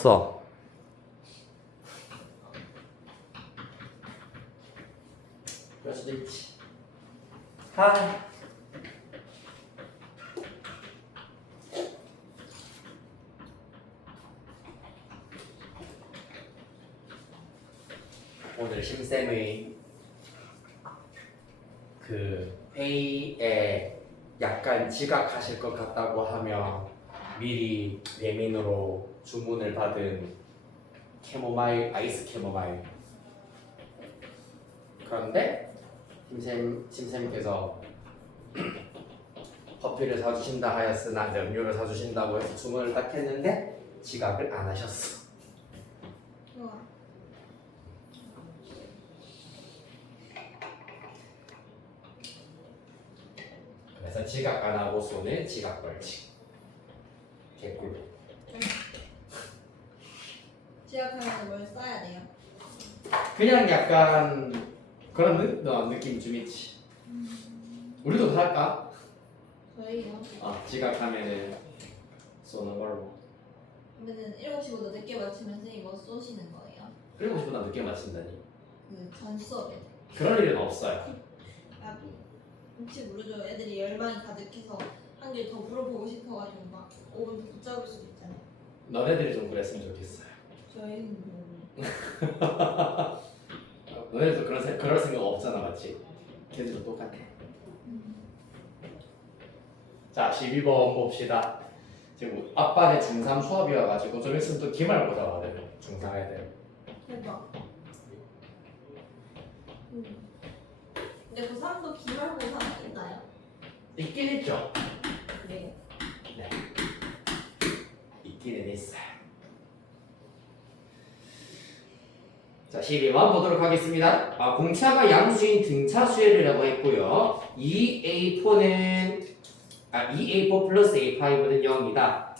없어. 그럴 수도 있지. 하. 오늘 심쌤의 그 회의에 약간 지각하실 것 같다고 하며 미리 예민으로 주문을 받은 캐모마일, 아이스 캐모마일. 그런데 심쌤께서 커피를 사주신다 하였으나 이제 음료를 사주신다고 해서 주문을 딱 했는데 지각을 안 하셨어. 그래서 지각 안 하고 쏘는 지각 벌칙. 개꿀. 지각하면 뭘 써야 돼요? 그냥 약간 그런 느낌 좀 있지. 우리도 다 할까? 저희요? 지각하면은 쏘는 걸로. 그러면은 7시보다 늦게 맞추면 선생님 뭐 쏘시는 거예요? 7시보다 늦게 마친다니. 그 전 수업에 그럴 일은 없어요. 나비 혹시 모르죠? 애들이 열망이 가득해서 한 개 더 물어보고 싶어가지고 막 5분 더 붙잡을 수도 있잖아요. 너네들이 좀 그랬으면 좋겠어요. 저희는 너네도 그럴 생각 없잖아, 맞지? 걔들도 똑같아. 자, 12번 봅시다. 지금 아빠네 중3 수업이어가지고 좀 있으면 또 기말고사 와요. 중3 애들. 대박. 근데 고3도 기말고사 있나요? 있긴 있죠. 그래요. 네. 있기는 있어요. 자, 12번 보도록 하겠습니다. 공차가 양수인 등차 수열이라고 했고요. 2A4 플러스 A5는 0이다.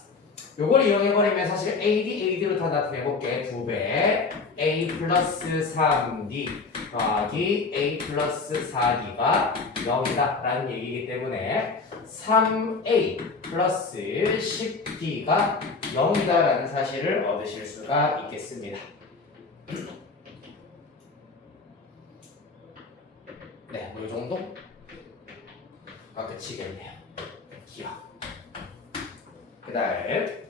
요걸 이용해버리면 사실 AD로 다 나타내볼게. 2배 A 플러스 3D 더하기 A 플러스 4D가 0이다 라는 얘기이기 때문에 3A 플러스 10D가 0이다 라는 사실을 얻으실 수가 있겠습니다. 네, 뭐 이 정도? 끝이겠네요. 기억. 그 다음에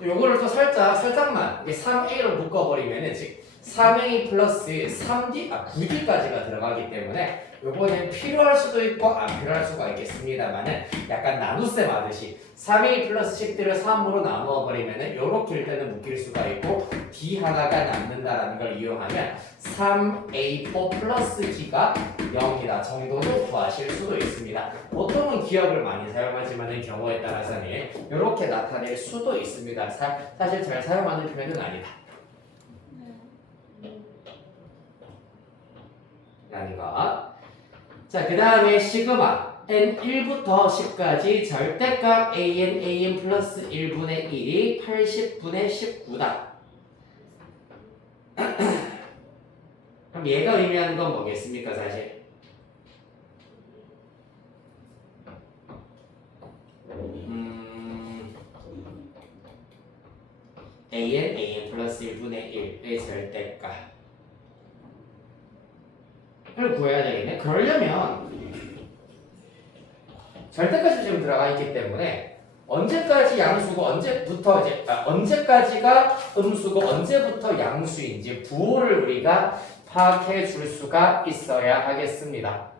요거를 또 살짝만 3A로 묶어버리면은 즉 3A 플러스 3D, 9D까지가 들어가기 때문에 요거는 필요할 수도 있고 안 필요할 수가 있겠습니다만은 약간 나눗셈 하듯이 3A 플러스 10D를 3으로 나누어 버리면은 요렇게 일단은 묶일 수가 있고 D 하나가 남는다라는 걸 이용하면 3A4 플러스 D가 0이다 정도로 구하실 수도 있습니다. 보통은 기억을 많이 사용하지만 경우에 따라서는 이렇게 나타낼 수도 있습니다. 사실 잘 사용하는 표현은 아니다. 라는 것. 자, 그 다음에 시그마 n1부터 10까지 절대값 an 플러스 1분의 1이 80분의 19다. 그럼 얘가 의미하는 건 뭐겠습니까, 사실? an 플러스 1분의 1의 절대값 을 구해야 되겠네. 그러려면 절대값이 지금 들어가 있기 때문에 언제까지 양수고 언제까지가 음수고 언제부터 양수인지 부호를 우리가 파악해 줄 수가 있어야 하겠습니다.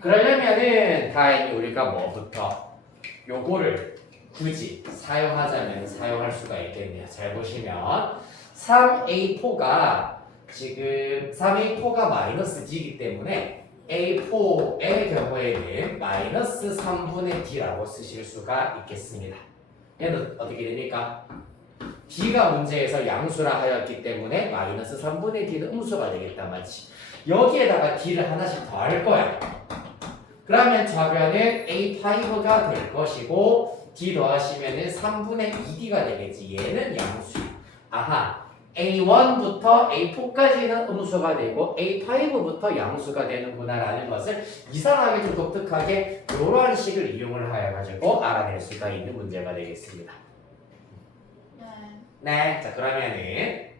그러려면은 다행히 우리가 뭐부터 요거를 굳이 사용하자면 사용할 수가 있겠네요. 잘 보시면 3A4가 지금 3A4가 마이너스 D이기 때문에 A4의 경우에는 마이너스 3분의 D라고 쓰실 수가 있겠습니다. 얘는 어떻게 됩니까? D가 문제에서 양수라 하였기 때문에 마이너스 3분의 D는 음수가 되겠다 맞지? 여기에다가 D를 하나씩 더 할 거야. 그러면 좌변은 A5가 될 것이고 D 더하시면은 3분의 2D가 되겠지. 얘는 양수야. 아하. A1부터 A4까지는 음수가 되고 A5부터 양수가 되는구나 라는 것을 이상하게 좀 독특하게 이러한 식을 이용을 하여 가지고 알아낼 수가 있는 문제가 되겠습니다. 네. 네. 자, 그러면은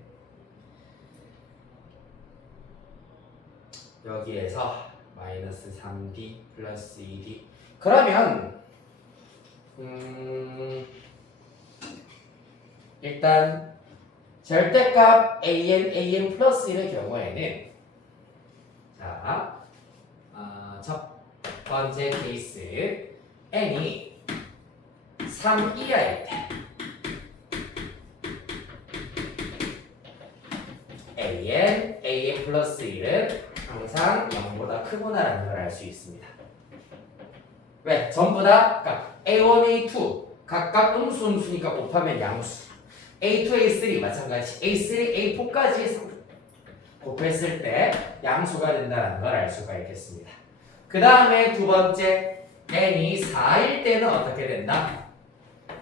여기에서 마이너스 3D 플러스 2D. 그러면 일단 절대값 an 플러스 1의 경우에는 자, 첫 번째 케이스 n이 3 이하일 때 an 플러스 1은 항상 0보다 크구나라는 걸 알 수 있습니다. 왜? 전부 다 그러니까 A1, A2 각각 음수니까 곱하면 양수. A2, A3 마찬가지. A3, A4까지 곱했을 때 양수가 된다는 걸 알 수가 있겠습니다. 그 다음에 두 번째 n이 4일 때는 어떻게 된다?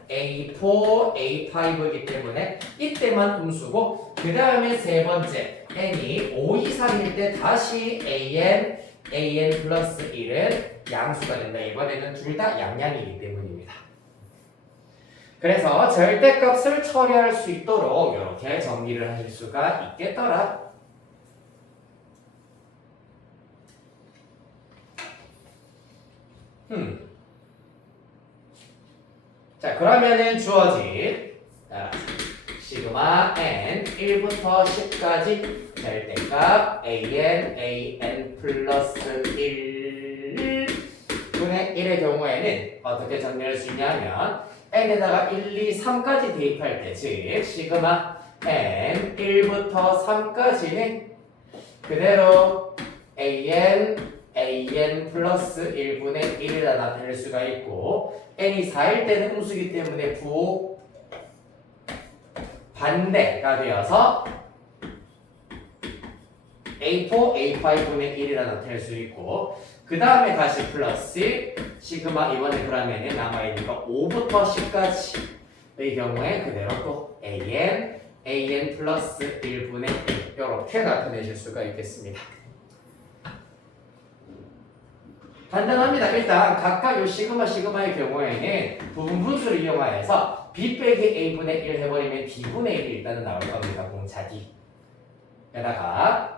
A4, A5이기 때문에 이때만 음수고 그 다음에 세 번째 n이 5 이상일 때 다시 an 플러스 1은 양수가 된다. 이번에는 둘 다 양양이기 때문입니다. 그래서 절대값을 처리할 수 있도록 이렇게 정리를 하실 수가 있겠더라. 자, 그러면은 주어진 시그마 n 1부터 10까지 절대값 an 플러스 1 분의 1의 경우에는 어떻게 정리할 수 있냐면 n에다가 1, 2, 3까지 대입할 때, 즉 시그마 n 1부터 3까지는 그대로 an 플러스 1분의 1이라 나타낼 수가 있고 n이 4일 때는 음수기 때문에 부 반대가 되어서 A4, A5분의 1이라 나타낼 수 있고 그 다음에 다시 플러스 시그마 이번에 그러면은 남아있는 거 5부터 10까지의 경우에 그대로 또 an 플러스 1분의 1 이렇게 나타내실 수가 있겠습니다. 간단합니다. 일단 각각 요 시그마의 경우에는 부분 분수를 이용하여서 b 빼기 a분의 1 해버리면 d분의 1이 일단은 나올 겁니다. 공차 d 에다가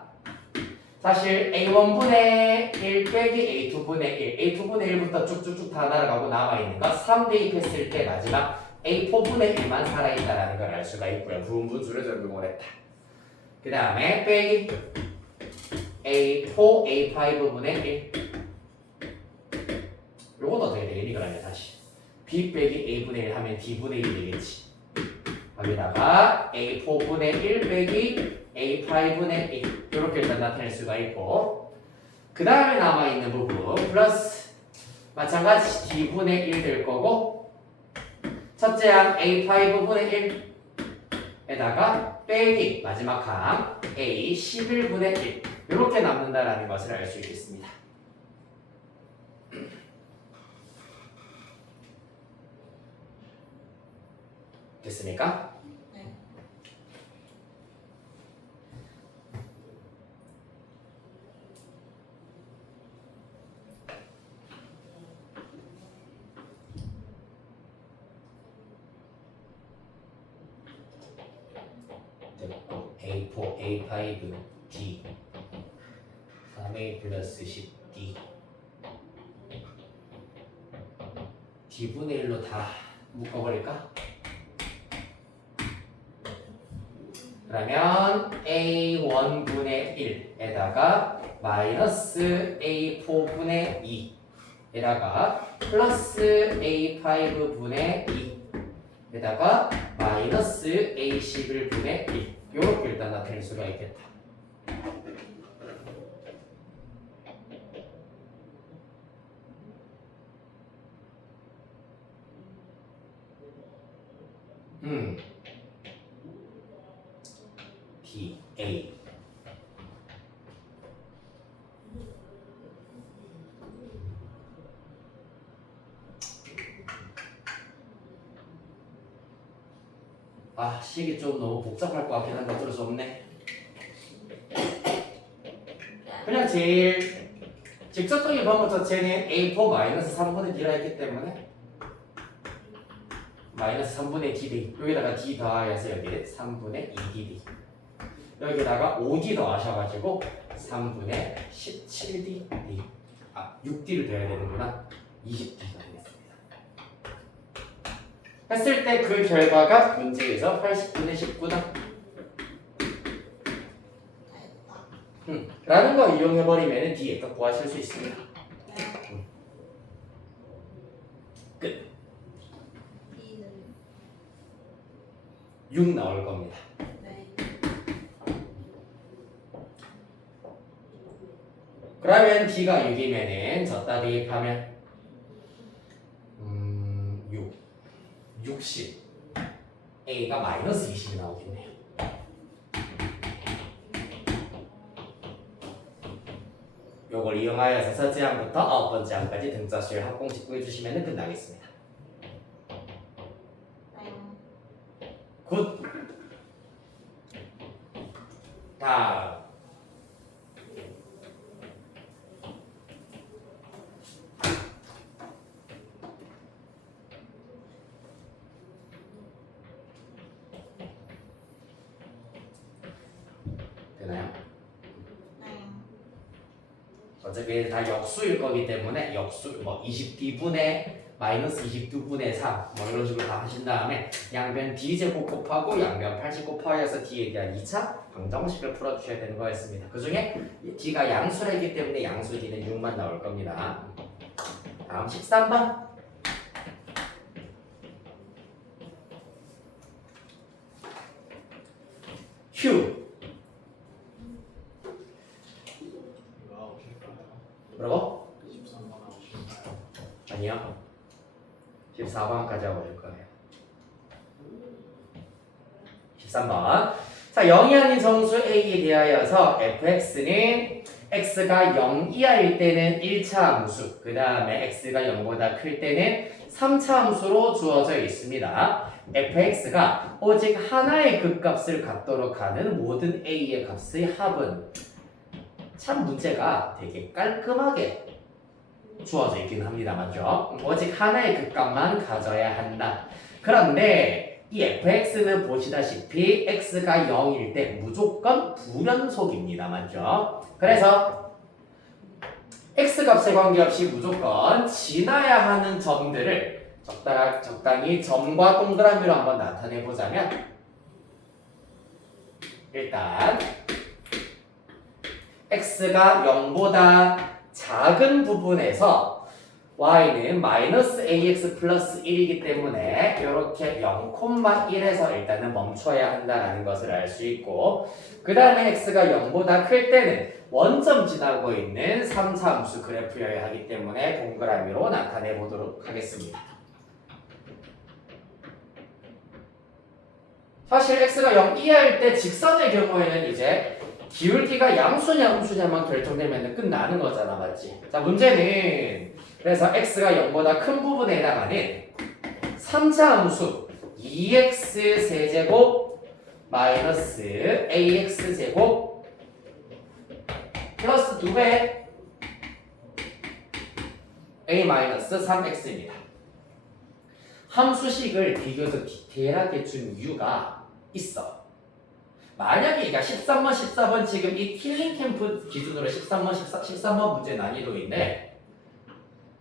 사실 a1분의 1 빼기 a2분의 1 a2분의 1부터 쭉쭉쭉 다 날아가고 남아있는 거 3 대입했을 때 마지막 a4분의 1만 살아있다는 걸 알 수가 있고요. 부분 분수를 적용을 했다. 그 다음에 빼기 a4 a5분의 1 요건 어떻게 되겠니? 그러면 다시 b 빼기 a분의 1 하면 d분의 1이 되겠지. 거기다가 a4분의 1 빼기 a5분의 1 이렇게 일단 나타낼 수가 있고 그 다음에 남아있는 부분 플러스 마찬가지 d분의 1 될 거고 첫째 항 a5분의 1에다가 빼기 마지막 항 a 11분의 1 이렇게 남는다라는 것을 알 수 있겠습니다. 됐습니까? 네. 됐고 A4, A5, D 3A 플러스 10D D분의 1로 다 묶어버릴까? 그러면 A1분의 1에다가 마이너스 A4분의 2에다가 플러스 A5분의 2에다가 마이너스 A11분의 1 요렇게 일단 나타낼 수가 있겠다. D, A 식이 좀 너무 복잡할 것 같긴 한데 어쩔 수 없네. 그냥 제일 직접적인 방법 자체는 A4 마이너스 3분의 D라 했기 때문에 마이너스 3분의 d 여기다가 d 더하여서 여기 3분의 2d 여기다가 5d 더하셔가지고 3분의 17d 6d를 더해야 되는구나 20d가 되겠습니다. 했을 때 그 결과가 문제에서 80분의 19다 라는 거 이용해버리면 d의 값 구하실 수 있습니다. 끝. B는 6 나올 겁니다. 네. 그러면 d가 6이면은 졌다 대입하면 6 60 a가 마이너스 20이 나오겠네요. 요걸 이용하여서 첫째 항부터 9번째 항까지 등자수열 합공식 구해주시면 끝나겠습니다. 굿. 다음 되나요? 어차피 다 역수일 거기 때문에 역수 뭐 20d분의 마이너스 22분의 3 뭐 이런 식으로 다 하신 다음에 양변 d제곱 곱하고 양변 80 곱하여서 d에 대한 2차 방정식을 풀어주셔야 되는 거였습니다. 그 중에 d가 양수이기 때문에 양수 d는 6만 나올 겁니다. 다음 13번 휴 뭐라고? 23번 하고 싶나요? 아니요 14번까지 하고 올 거예요. 13번 자 0이 아닌 정수 a에 대하여서 fx는 x가 0 이하일 때는 1차 함수 그 다음에 x가 0보다 클 때는 3차 함수로 주어져 있습니다. fx가 오직 하나의 극값을 갖도록 하는 모든 a의 값의 합은 참 문제가 되게 깔끔하게 주어져 있긴 합니다. 맞죠? 오직 하나의 극값만 가져야 한다. 그런데 이 fx는 보시다시피 x가 0일 때 무조건 불연속입니다. 맞죠? 그래서 x값에 관계없이 무조건 지나야 하는 점들을 적당히 점과 동그라미로 한번 나타내 보자면 일단 x가 0보다 작은 부분에서 y는 마이너스 ax 플러스 1이기 때문에 이렇게 0,1에서 일단은 멈춰야 한다는 것을 알 수 있고 그 다음에 x가 0보다 클 때는 원점 지나고 있는 3차 함수 그래프여야 하기 때문에 동그라미로 나타내 보도록 하겠습니다. 사실 x가 0 이하일 때 직선의 경우에는 이제 기울기가 양수냐 음수냐만 결정되면 끝나는 거잖아. 맞지? 자 문제는 그래서 x가 0보다 큰 부분에 해당하는 3차 함수 2x 세제곱 마이너스 ax 제곱 플러스 2배 a 마이너스 3x입니다. 함수식을 비교적 디테일하게 준 이유가 있어. 만약에 그러니까 13번, 14번 지금 이 킬링 캠프 기준으로 13번, 13번 문제 난이도인데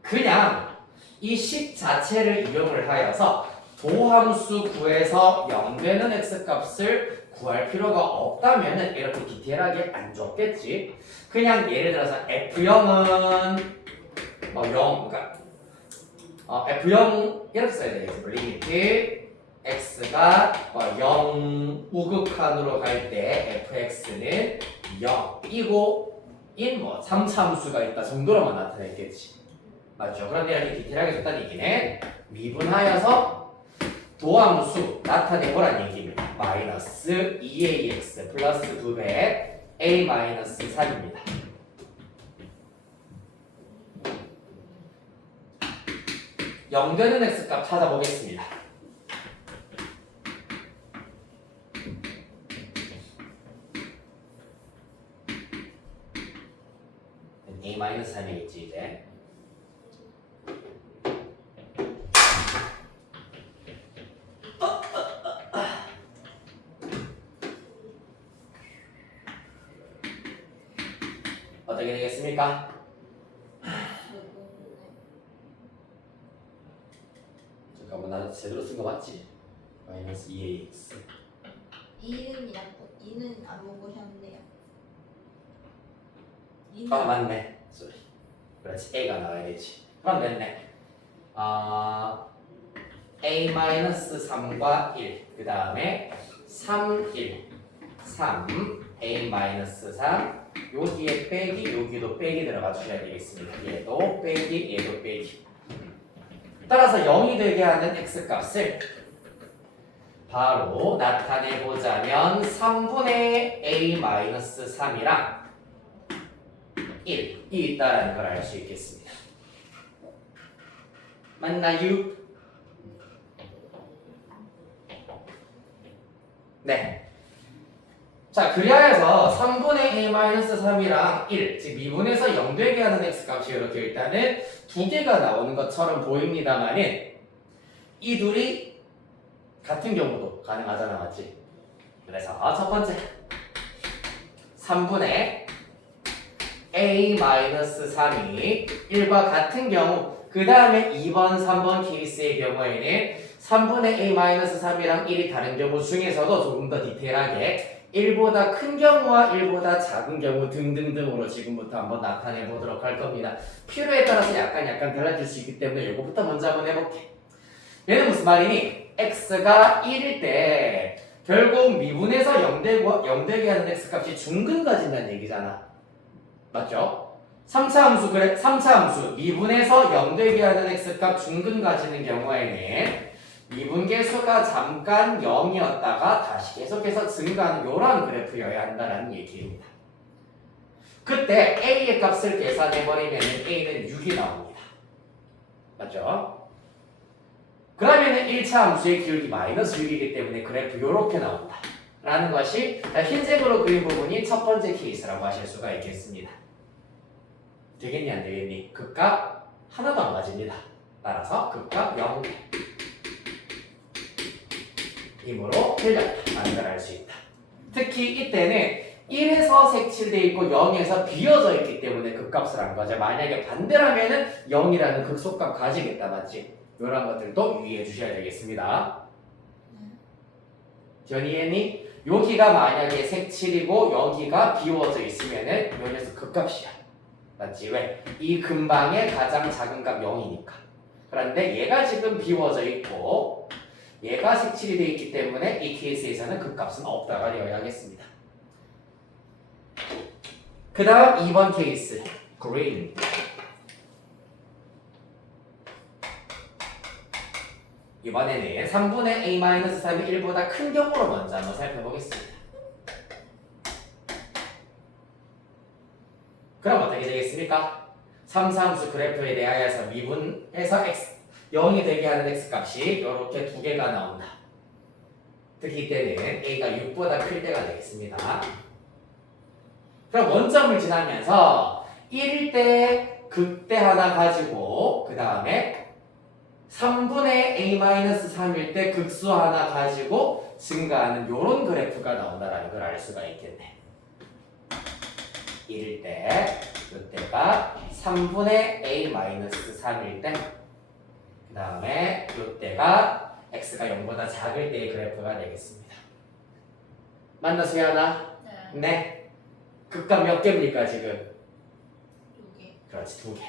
그냥 이 식 자체를 이용을 하여서 도함수 구해서 0 되는 x값을 구할 필요가 없다면 이렇게 디테일하게 안 줬겠지. 그냥 예를 들어서 f0은 뭐 0, 그러니까 f0 이렇게 써야 되겠지. 리미트 x가 0 우극한으로 갈 때 fx는 0이고 인 뭐 3참수가 있다 정도로만 나타냈겠지. 맞죠? 그런데 이렇게 디테일하게 줬다는 얘기는 미분하여서 도함수 나타내보란 얘기입니다. 마이너스 2ax 플러스 2배 a 마이너스 3입니다. 영 되는 x값 찾아보겠습니다. a 마이너스 3이겠지 이제. 어떻게 되겠습니까? 잠깐만 나 제대로 쓴 거 맞지? 마이너스 2ax 2는 안 먹으셨는데요. 아 맞네 쏘리 그렇지 a가 나와야 되지 그럼 됐네 a-3과 1 그 다음에 3, 1 3 a-3 여기에 빼기 여기도 빼기 들어가 주셔야 되겠습니다 얘도 빼기 얘도 빼기 따라서 0이 되게 하는 x값을 바로 나타내보자면 3분의 a-3이랑 1이 있다는 걸 알 수 있겠습니다. 맞나요? 네. 자, 그리하여서 3분의 a-3이랑 1, 즉 미분에서 0 되게 하는 x값이 이렇게 일단은 두 개가 나오는 것처럼 보입니다만은 이 둘이 같은 경우도 가능하잖아, 맞지? 그래서 첫 번째 3분의 a-3이 1과 같은 경우 그 다음에 2번, 3번 케이스의 경우에는 3분의 a-3이랑 1이 다른 경우 중에서도 조금 더 디테일하게 1보다 큰 경우와 1보다 작은 경우 등등등으로 지금부터 한번 나타내 보도록 할 겁니다. 필요에 따라서 약간 달라질 수 있기 때문에 이거부터 먼저 한번 해볼게. 얘는 무슨 말이니? x가 1일 때 결국 미분에서 0 되게 하는 x값이 중근 가진다는 얘기잖아. 맞죠? 3차 함수 그래 3차 함수 미분에서 0 되게 하는 x값 중근 가지는 경우에는 미분계수가 잠깐 0이었다가 다시 계속해서 증가하는 이런 그래프여야 한다는 얘기입니다. 그때 a의 값을 계산해버리면 a는 6이 나옵니다. 맞죠? 그러면은 1차 함수의 기울기 마이너스 6이기 때문에 그래프 이렇게 나온다. 라는 것이 흰색으로 그린 부분이 첫 번째 케이스라고 하실 수가 있겠습니다. 되겠니 안 되겠니? 극값 하나도 안 가집니다. 따라서 극값 0 힘으로 틀렸다라는 걸 알 수 있다. 특히 이때는 1에서 색칠되어 있고 0에서 비어져 있기 때문에 극값을 한 거죠. 만약에 반대라면은 0이라는 극소값 가지겠다, 맞지? 이런 것들도 유의해 주셔야 되겠습니다. 전이해니? 여기가 만약에 색칠이고 여기가 비워져 있으면은 요 녀석 극값이야. 맞지? 왜? 이 근방의 가장 작은 값 0이니까. 그런데 얘가 지금 비워져 있고 얘가 색칠이 되어 있기 때문에 이 케이스에서는 극값은 없다가 되어야 하겠습니다. 그 다음 2번 케이스 green 이번에는 3분의 a-3이 1보다 큰 경우로 먼저 한번 살펴보겠습니다. 그럼 어떻게 되겠습니까? 3차함수 그래프에 대하여서 미분해서 x 0이 되게 하는 x값이 이렇게 두 개가 나온다. 특히 이때는 a가 6보다 클 때가 되겠습니다. 그럼 원점을 지나면서 1일 때 극대 하나 가지고 그 다음에 3분의 a-3일 때 극수 하나 가지고 증가하는 이런 그래프가 나온다는 걸 알 수가 있겠네. 1일 때 이때가 3분의 a-3일 때 그 다음에 이때가 x가 0보다 작을 때의 그래프가 되겠습니다. 만나서 하나? 네. 네. 극값 몇 개입니까 지금? 2개. 그렇지 2개.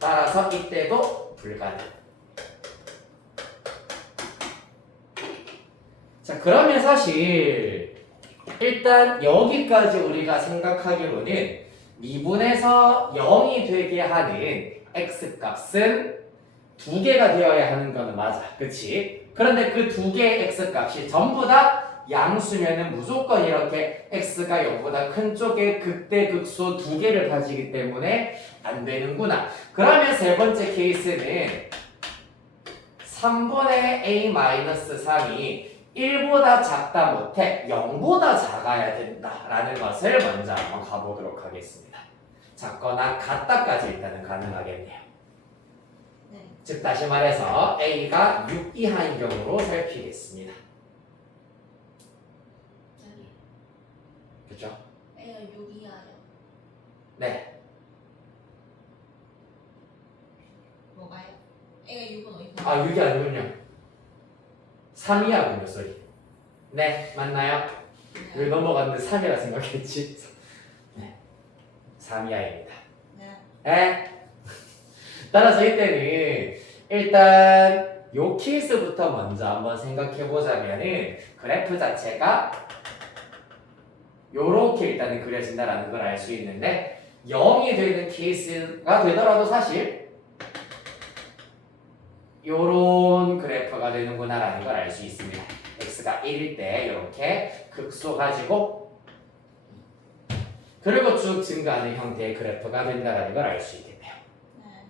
따라서 이때도 불가능. 자 그러면 사실 일단 여기까지 우리가 생각하기로는 미분에서 0이 되게 하는 x값은 2개가 되어야 하는 거는 맞아. 그치? 그런데 그 2개의 x값이 전부 다 양수면은 무조건 이렇게 x가 0보다 큰 쪽에 극대 극소 2개를 가지기 때문에 안 되는구나. 그러면 세 번째 케이스는 3분의 a-3이 1보다 작다 못해 0보다 작아야 된다라는 것을 먼저 한번 가보도록 하겠습니다. 작거나 같다까지 일단은 가능하겠네요. 네. 즉 다시 말해서 a가 6 이하인 경우로 살피겠습니다. 저기 그렇죠? A가 6이하요. 네. 뭐가요? 애가 6은 어디서? 아 6이 아니군요. 3이야군요 소리. 네 맞나요? 왜 넘어갔는데 3이라 생각했지? 네 3이야입니다. 네. 네. 따라서 이때는 일단 요 케이스부터 먼저 한번 생각해 보자면은 그래프 자체가 요렇게 일단은 그려진다라는 걸 알 수 있는데 0이 되는 케이스가 되더라도 사실 요런 그래프가 되는구나라는 걸 알 수 있습니다. x가 1일 때 이렇게 극소 가지고 그리고 쭉 증가하는 형태의 그래프가 된다라는 걸 알 수 있겠네요. 네.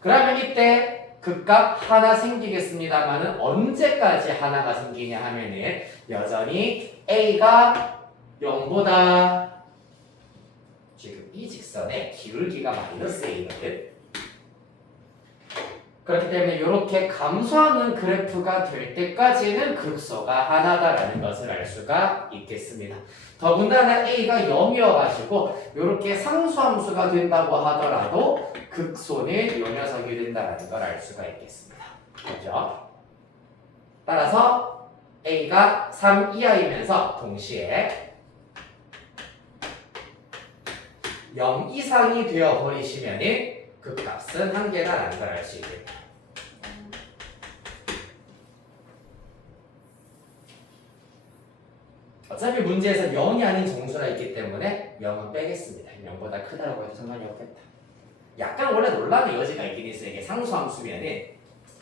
그러면 이때 극값 하나 생기겠습니다만은 언제까지 하나가 생기냐 하면은 여전히 a가 0보다 지금 이 직선의 기울기가 마이너스 a거든. 그렇기 때문에 이렇게 감소하는 그래프가 될 때까지는 극소가 하나다라는 것을 알 수가 있겠습니다. 더군다나 a가 0이어가지고 이렇게 상수함수가 된다고 하더라도 극소는 이 녀석이 된다는 걸 알 수가 있겠습니다. 그죠? 따라서 a가 3 이하이면서 동시에 0 이상이 되어버리시면은 극값은 한계다라는 걸 알 수 있겠다. 어차피 문제에서 0이 아닌 정수가 있기 때문에 0은 빼겠습니다. 0보다 크다고 해도 상관이 없겠다. 약간 원래 논란의 여지가 있긴 있어요. 이게 상수함수면은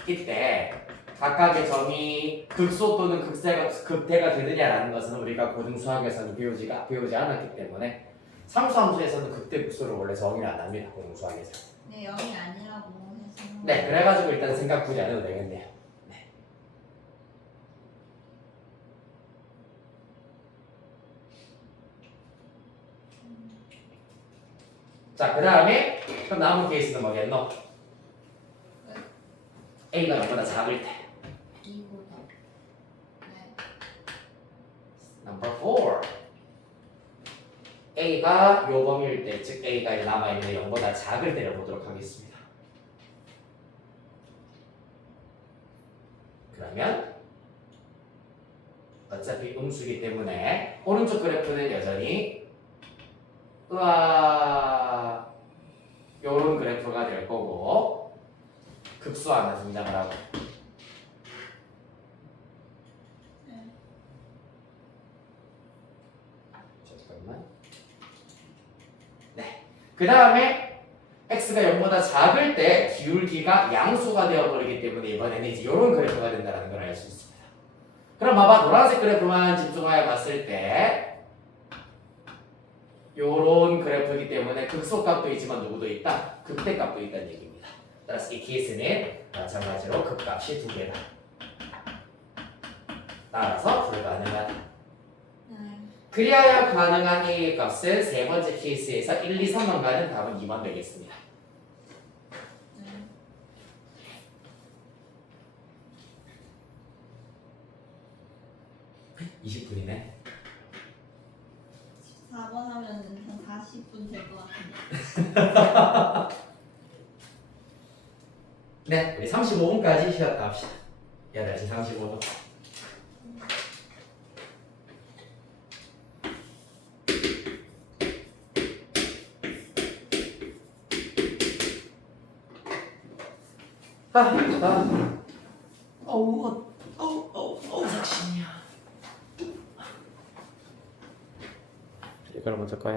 이때 각각의 점이 극소 또는 극대가 되느냐라는 것은 우리가 고등수학에서는 배우지 않았기 때문에 상수함수에서는 극대 극소를 원래 정의를 안 합니다. 고등수학에서. 네, 0이 아니라고 해서. 네, 그래가지고 일단 생각 굳이 안 해도 되겠네요. 네. 자, 그 다음에 그럼 남은 케이스는 뭐겠노? A가 0보다 작을 때. 2보다. 네. Number 4. A가 요 범위일 때, 즉 A가 남아있는 0보다 작을 때를 보도록 하겠습니다. 그러면 어차피 음수이기 때문에 오른쪽 그래프는 여전히 요런 그래프가 될 거고 극소 하나 등장을 하고 네. 잠깐만. 네. 그 다음에 x가 0보다 작을 때 기울기가 양수가 되어버리기 때문에 이번에는 이제 이런 그래프가 된다는 걸 알 수 있습니다. 그럼 봐봐 노란색 그래프만 집중하여 봤을 때 요런 그래프이기 때문에 극소값도 있지만 누구도 있다? 극대값도 있다는 얘기입니다. 따라서 이 케이스는 마찬가지로 극값이 2개다. 따라서 불가능하다. 네. 그리하여 가능한 A의 값은 세 번째 케이스에서 1, 2, 3만 가는 답은 2번 되겠습니다. 네. 20분이네. 4번 하면 한 40분 될 것 같은데. 네, 우리 35분까지 쉬었다 합시다. 8시 35분. 어우, 삭신이야. 이걸 먼저 꺼야